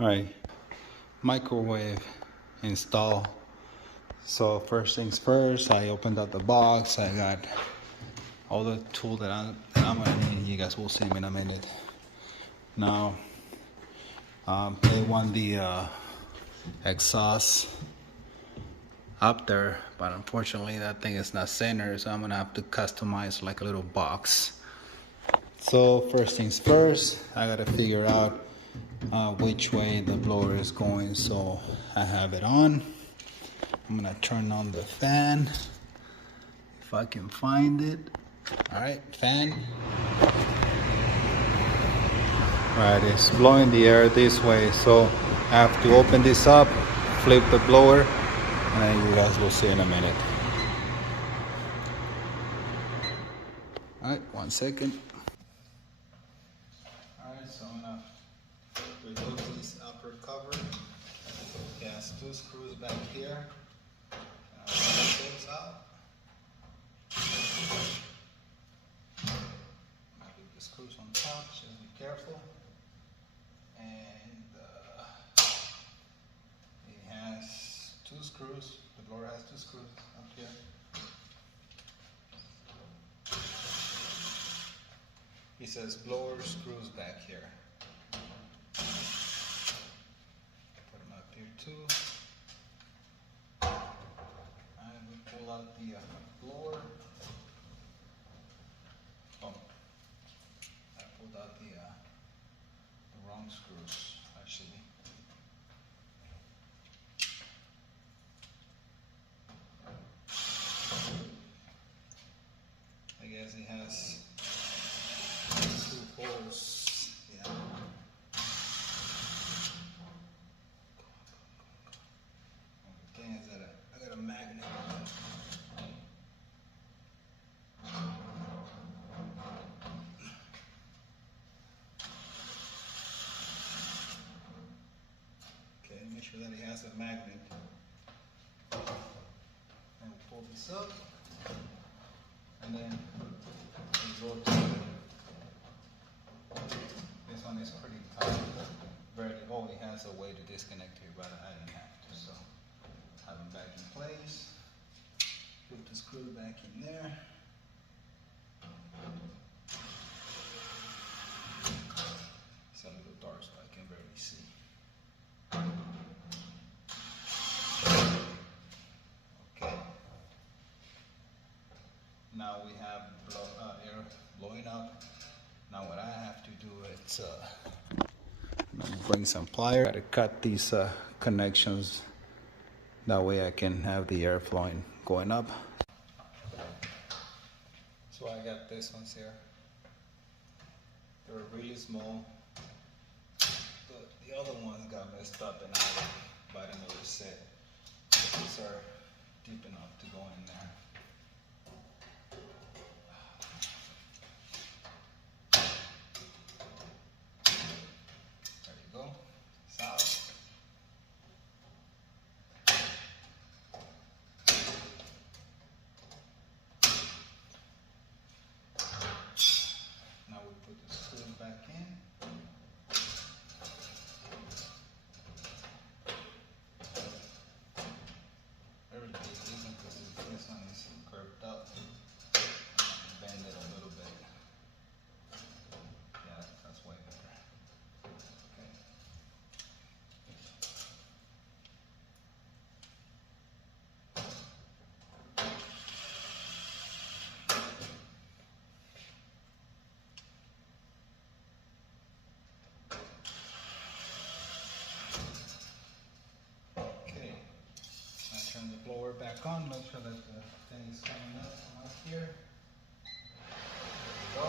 All right, microwave install. So first things first, I opened up the box. I got all the tool that I'm gonna need. You guys will see them in a minute. Now, they want the exhaust up there, but unfortunately that thing is not centered, so I'm gonna have to customize like a little box. So first things first, I gotta figure out which way the blower is going. So I have it on. I'm gonna turn on the fan if I can find it. All right, fan. All right, it's blowing the air this way, so I have to open this up, flip the blower, and then you guys will see in a minute. All right, 1 second. All right, so I'm gonna remove this upper cover. It has 2 screws back here. I'll take those out. I'll leave the screws on top, so be careful. And it has 2 screws. The blower has 2 screws up here. It says blower screws back here. Put them up here too. And we pull out the blower. Oh, I pulled out the wrong screws actually. I guess it has 2 holes. Yeah. The thing is that I got a magnet. Okay, make sure that it has a magnet. And we'll pull this up. And then we rotate it. This one is pretty tight. It only has a way to disconnect here, but I didn't have to. So have them back in place. Put the screw back in there. It's a little dark, so I can barely see. Okay. Now we have air blowing up. Now what I have to do is bring some pliers. Got to cut these connections. That way I can have the air flowing going up. So I got this ones here. They're really small. The other ones got messed up and I bought another set. These are deep enough to go in there. There you go. It's out. Now we put the screws back in. Everything is decent because this one is curved up. Bend it a little bit. Yeah, that's way better. Okay. Okay. I turn the blower back on, make sure that the thing is coming up from up here. There we go.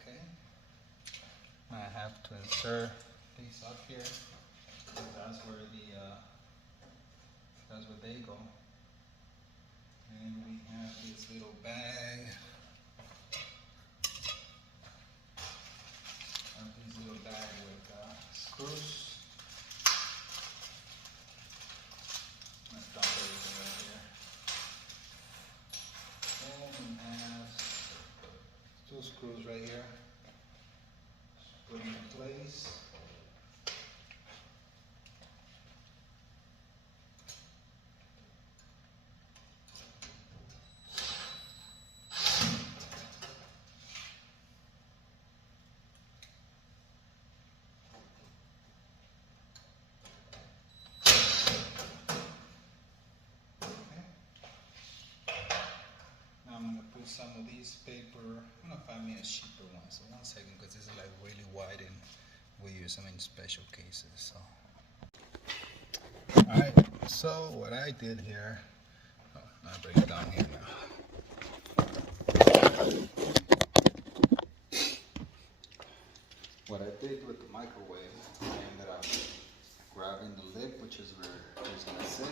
Okay. I have to insert these up here. That's where that's where they go. And we have this little bag. This little bag with screws. Let's dump screws right here. Put them in place. I'm gonna put some of these paper. I'm gonna find me a cheaper one. So 1 second, because this is like really wide and we use them in special cases. So, all right. So what I did here, I'll bring it down here now. What I did with the microwave, I ended up grabbing the lid, which is where it's gonna sit.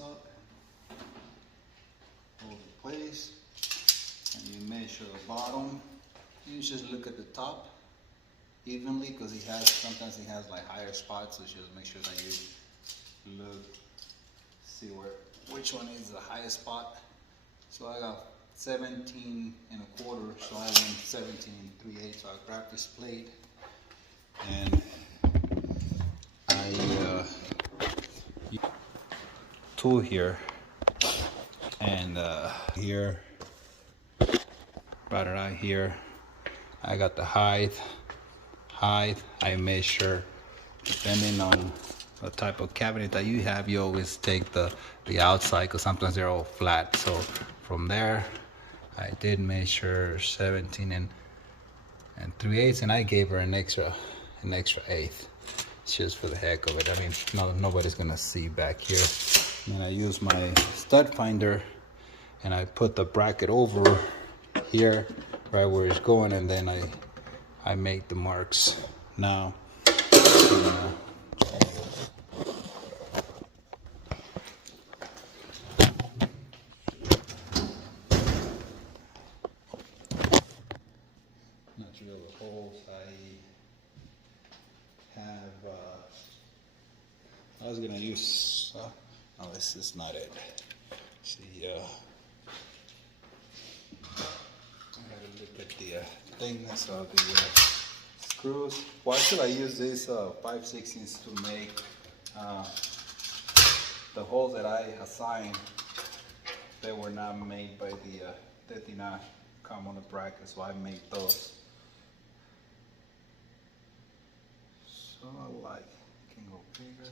Up, hold in place, and you measure the bottom. You just look at the top evenly, because sometimes he has like higher spots, so just make sure that you look, see which one is the highest spot. So I got 17 and a quarter, so I went 17 and 3/8. So I grabbed this plate and I tool here and here, right here, I got the height. I measure, depending on the type of cabinet that you have, you always take the outside, because sometimes they're all flat. So from there, I did measure 17 and 3/8, and I gave her an extra eighth, just for the heck of it. I mean, nobody's gonna see back here. And then I use my stud finder and I put the bracket over here, right where it's going, and then I make the marks. Now, not drill the holes. I was gonna use. No, this is not it. See, I gotta look at the thickness of the screws. Why should I use this 5/16 to make the holes that I assigned? They were not made by they did not come on the bracket, so I made those. So I can go bigger.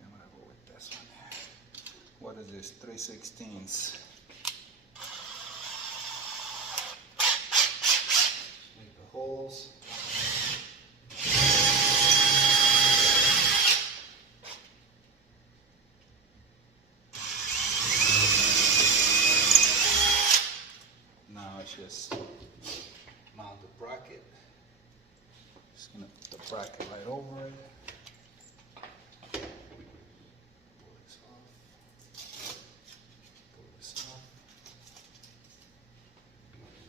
I'm gonna go with this one. What is this? 3/16. Make the holes. Now it's just mount the bracket. Just gonna put the bracket right over it. Pull this off. Pull this off.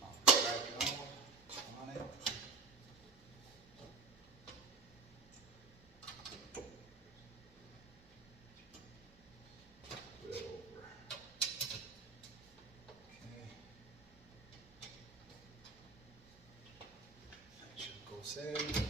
Mount the bracket on it. Put it over. Okay. That should go in.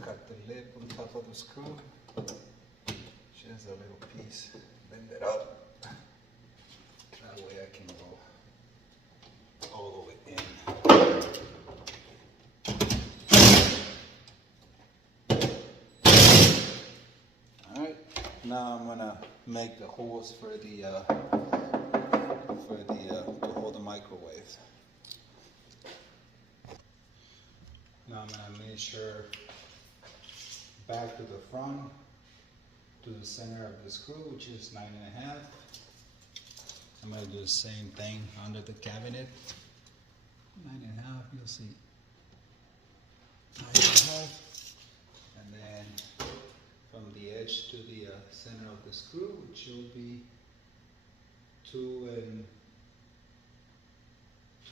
Cut the lid on top of the screw. Just a little piece. Bend it up. That way I can go all the way in. All right. Now I'm gonna make the holes for the to hold the microwave. Now I'm gonna measure back to the front to the center of the screw, which is 9.5. I'm gonna do the same thing under the cabinet. 9.5, you'll see. 9.5. And then from the edge to the center of the screw, which will be 2 and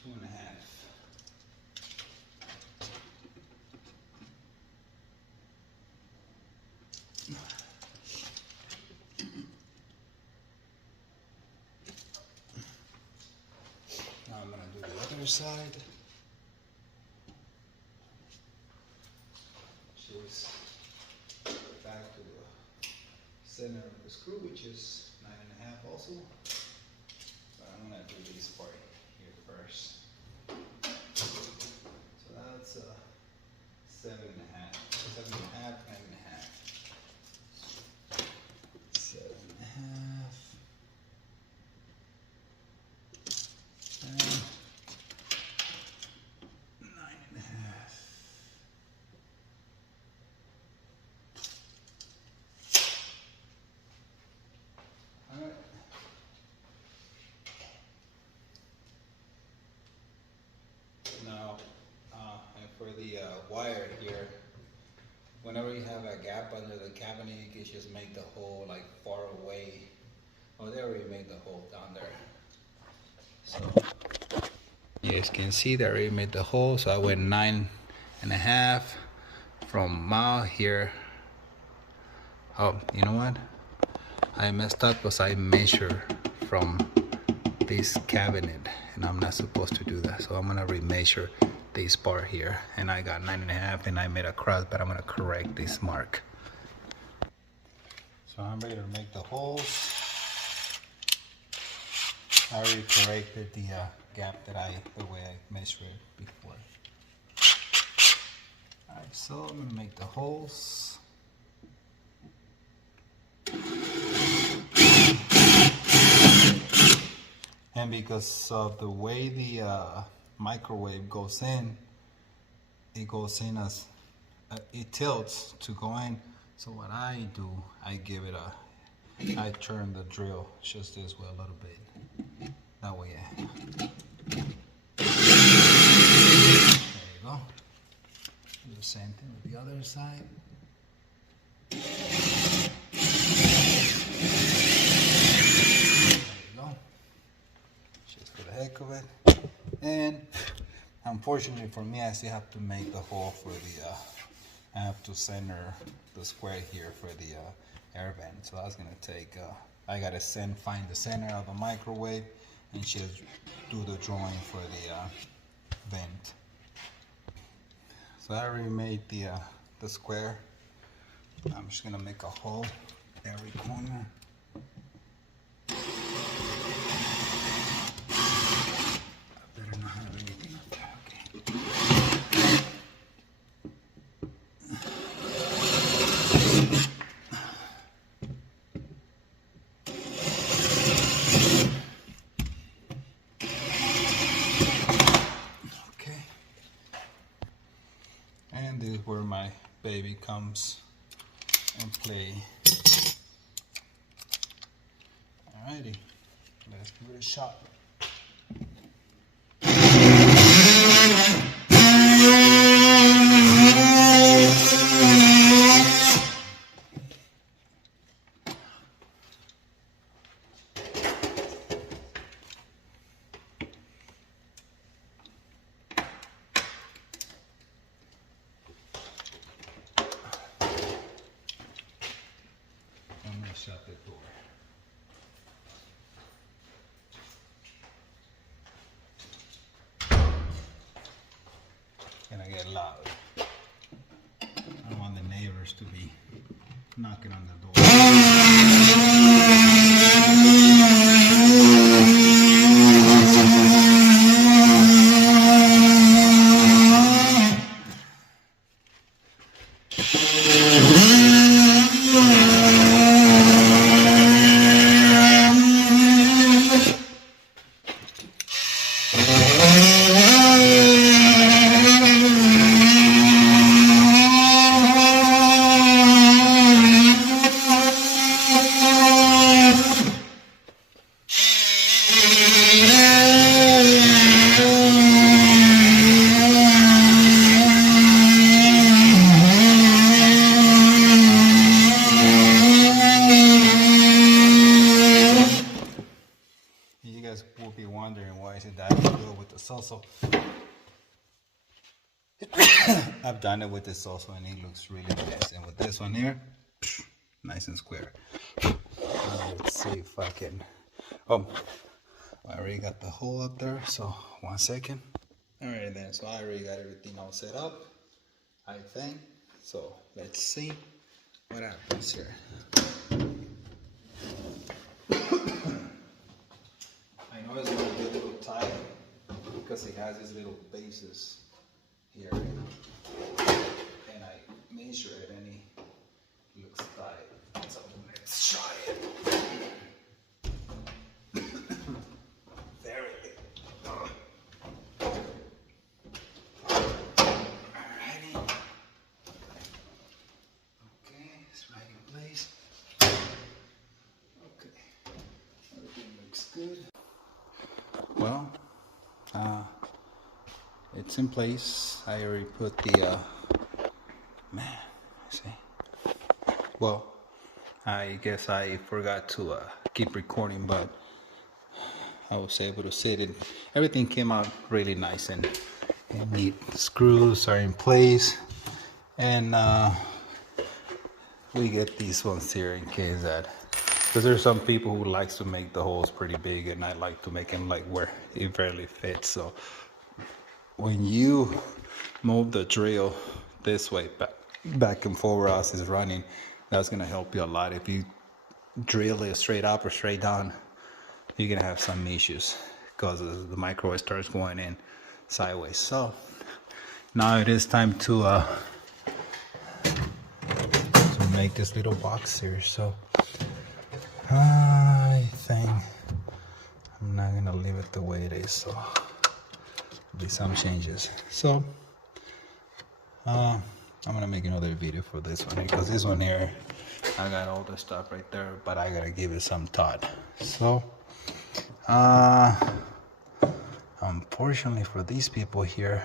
2.5. Now I'm going to do the other side, which is back to the center of the screw, which is 9.5 also. But I'm going to do this part here first. So that's 7.5, 7.5, 9.5. 7.5. And 9.5. All right. Now, and for the wire here, whenever you have a gap under the cabinet, you can just make the hole like far away. Oh, they already made the hole down there. So you guys can see they already made the hole. So I went 9.5 from mouth here. Oh, you know what? I messed up because I measure from this cabinet and I'm not supposed to do that. So I'm gonna remeasure this part here, and I got 9.5 and I made a cross, but I'm gonna correct this mark. So I'm ready to make the holes. I already corrected the gap the way I measured it before. Alright, so I'm gonna make the holes. And because of the way the microwave goes in, it goes in as it tilts to go in. So what I do, I give it I turn the drill just this way a little bit. That way, there you go. Do the same thing with the other side. Heck of it. And unfortunately for me, I still have to make the hole for the I have to center the square here for the air vent. So that's gonna take I gotta find the center of the microwave and just do the drawing for the vent. So I already made the square. I'm just gonna make a hole every corner. And this is where my baby comes and play. Alrighty, let's give it a shot. Shut the door. Gonna get loud. I don't want the neighbors to be knocking on the door. done it with this also, and it looks really nice. And with this one here, nice and square. Let's see if I can. Oh, I already got the hole up there, so 1 second. Alright then, so I already got everything all set up, I think. So let's see what happens here. I know it's going to be a little tight because it has these little bases here. And I measure it and it looks tight. So let's try it. Good. Well, it's in place. I already put the see. Well, I guess I forgot to keep recording, but I was able to see it. Everything came out really nice and neat. The screws are in place, and we get these ones here in case that. Because there's some people who likes to make the holes pretty big, and I like to make them like where it barely fits. So when you move the drill this way, back and forward as it's running, that's gonna help you a lot. If you drill it straight up or straight down, you're gonna have some issues because the microwave starts going in sideways. So now it is time to make this little box here. So I think I'm not gonna leave it the way it is, so there'll be some changes. So I'm gonna make another video for this one because this one here, I got all the stuff right there, but I gotta give it some thought. So unfortunately for these people here,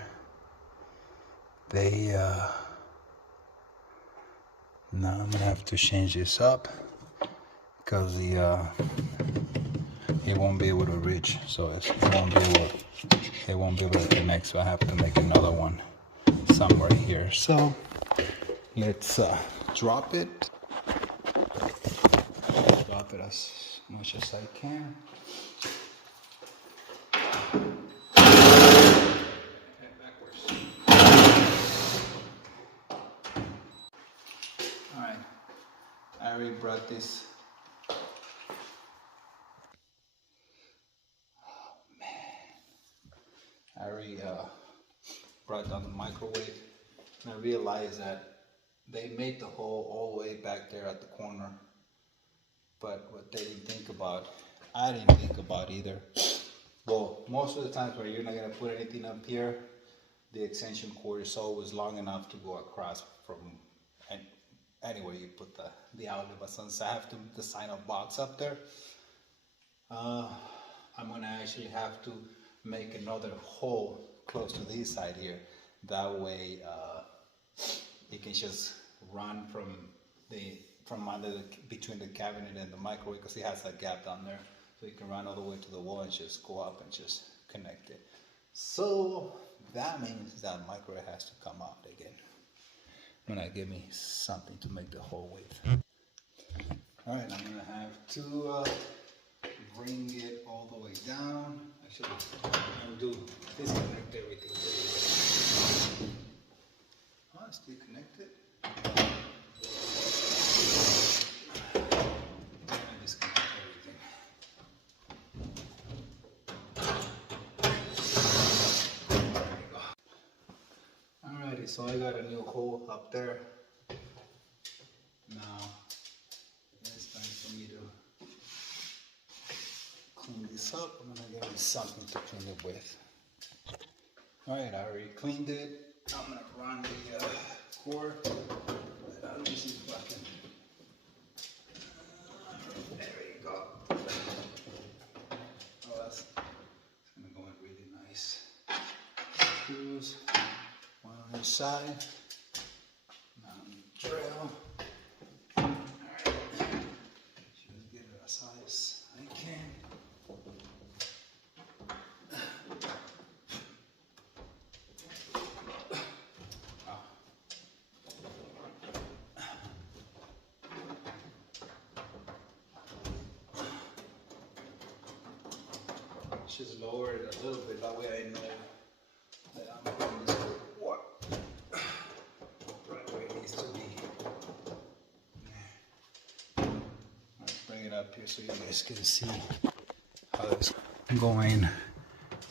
they now I'm gonna have to change this up because it won't be able to reach, so it won't be able to connect. So I have to make another one somewhere here. So let's drop it as much as I can. All right, I already brought this. I already brought down the microwave, and I realized that they made the hole all the way back there at the corner. But what they didn't think about, I didn't think about either. Well, most of the times where you're not gonna put anything up here, the extension cord is always long enough to go across from anywhere you put the outlet. But since I have to design a box up there, I'm gonna actually have to make another hole close to this side here. That way it can just run from under between the cabinet and the microwave, because it has a gap down there, so you can run all the way to the wall and just go up and just connect it. So that means that microwave has to come out again. Gonna give me something to make the hole with. All right, I'm gonna have to bring it all the way down. Actually, I'll do disconnect everything. Oh, it's still connected. I disconnect everything. There we go. Alrighty, so I got a new hole up there. Now it's time for me to clean this up. I'm gonna give me something to clean it with. Alright, I already cleaned it. I'm gonna run the cord. Let me see if I can. There you go. Oh, that's gonna go in really nice. Screws, one on each side. Now drill. Alright, just get it as high as I can. just lower it a little bit, that way I know that I'm putting this what right where it needs to be. Let's bring it up here so you guys can see how it's going.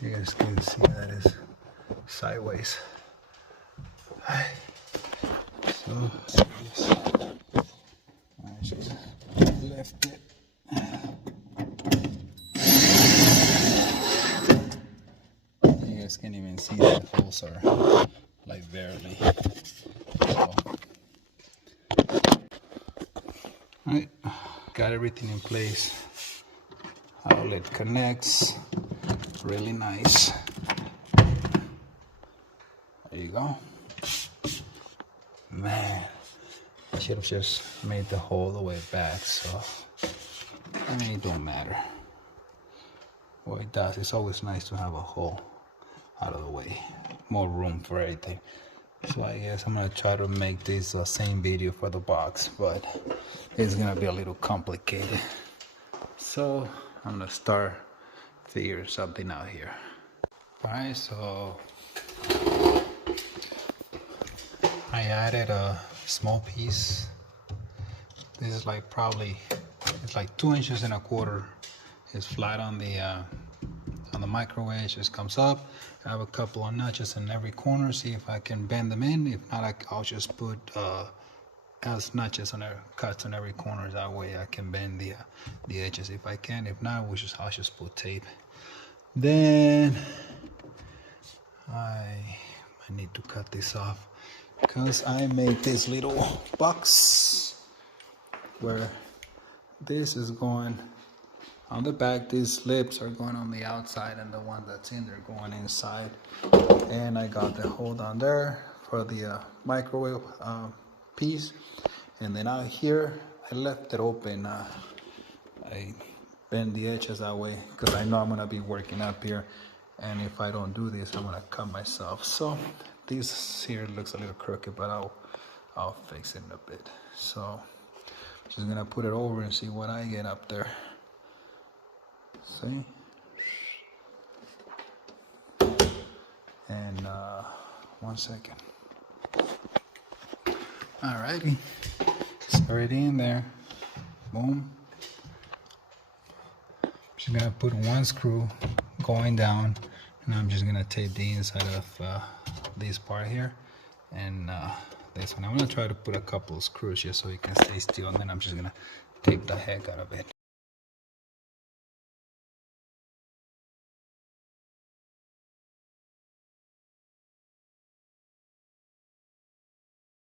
You guys can see that is sideways. So I just left it. You guys can't even see the holes are like barely. So, alright, got everything in place. Outlet connects. Really nice. There you go. Man, I should have just made the hole the way back, so I mean it don't matter. What it does, it's always nice to have a hole out of the way. More room for everything. So I guess I'm gonna try to make this the same video for the box, but it's gonna be a little complicated. So I'm gonna start figuring something out here. Alright, so I added a small piece. This is like probably, it's like 2 inches and a quarter. It's flat on the microwave, just comes up. I have a couple of notches in every corner, see if I can bend them in. If not, I'll just put as notches on cuts on every corner, that way I can bend the edges if I can. If not, I'll just put tape. Then I need to cut this off because I made this little box where this is going on the back. These lips are going on the outside, and the one that's in there going inside. And I got the hole down there for the microwave piece. And then out here, I left it open. I bend the edges that way because I know I'm gonna be working up here, and if I don't do this, I'm gonna cut myself. So this here looks a little crooked, but I'll fix it in a bit. So just gonna put it over and see what I get up there. See? And 1 second. Alrighty, it's already in there. Boom. Just gonna put one screw going down, and I'm just gonna tape the inside of this part here and this one. I'm gonna try to put a couple of screws here so it can stay still, and then I'm just gonna tape the heck out of it.